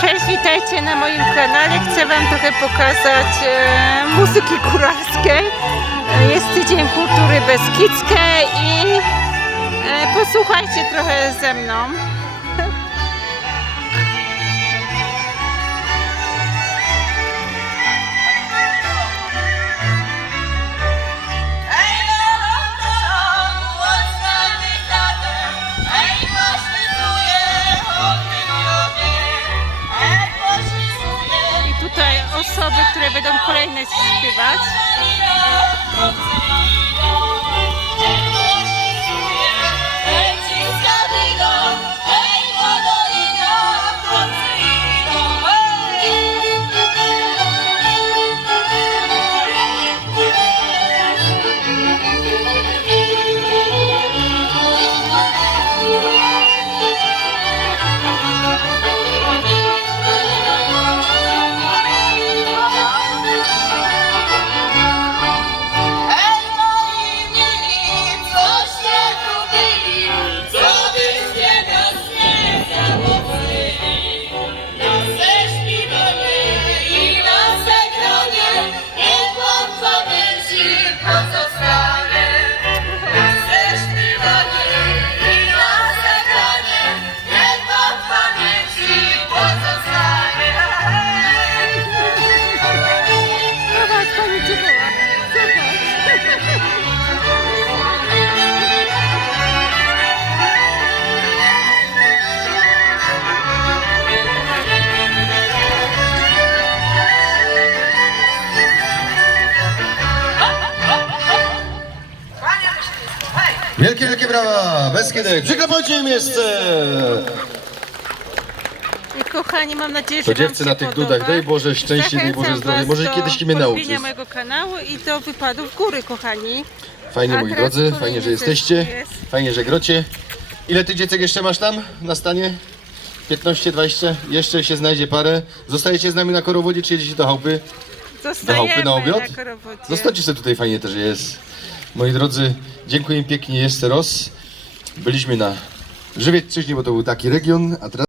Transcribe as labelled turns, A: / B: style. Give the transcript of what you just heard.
A: Cześć, witajcie na moim kanale. Chcę Wam trochę pokazać e, muzyki góralskiej. E, Jest Tydzień Kultury Beskidzkiej i e, posłuchajcie trochę ze mną. Osoby, które będą kolejne śpiewać.
B: Wielkie, wielkie brawa! Beskidek, przyklepujcie miejsce!
A: I kochani, mam nadzieję, że
B: To dziewcy na tych dudach, daj Boże szczęście, daj Boże zdrowie. Może kiedyś mnie nauczysz.
A: mojego kanału i do wypadów w góry, kochani.
B: Fajnie
A: A
B: moi
A: teraz
B: drodzy, fajnie, że jesteście,
A: jest.
B: fajnie, że grocie. Ile tych dziecek jeszcze masz tam na stanie? 15, 20? Jeszcze się znajdzie parę. Zostajecie z nami na korowodzie, czy jedziecie do chałupy?
A: Zostajemy
B: chałupy na obiad?
A: na korowodzie.
B: Zostańcie sobie tutaj, fajnie też jest. Moi drodzy, dziękuję pięknie jeszcze raz. Byliśmy na Żywiecczyźnie, bo to był taki region, a teraz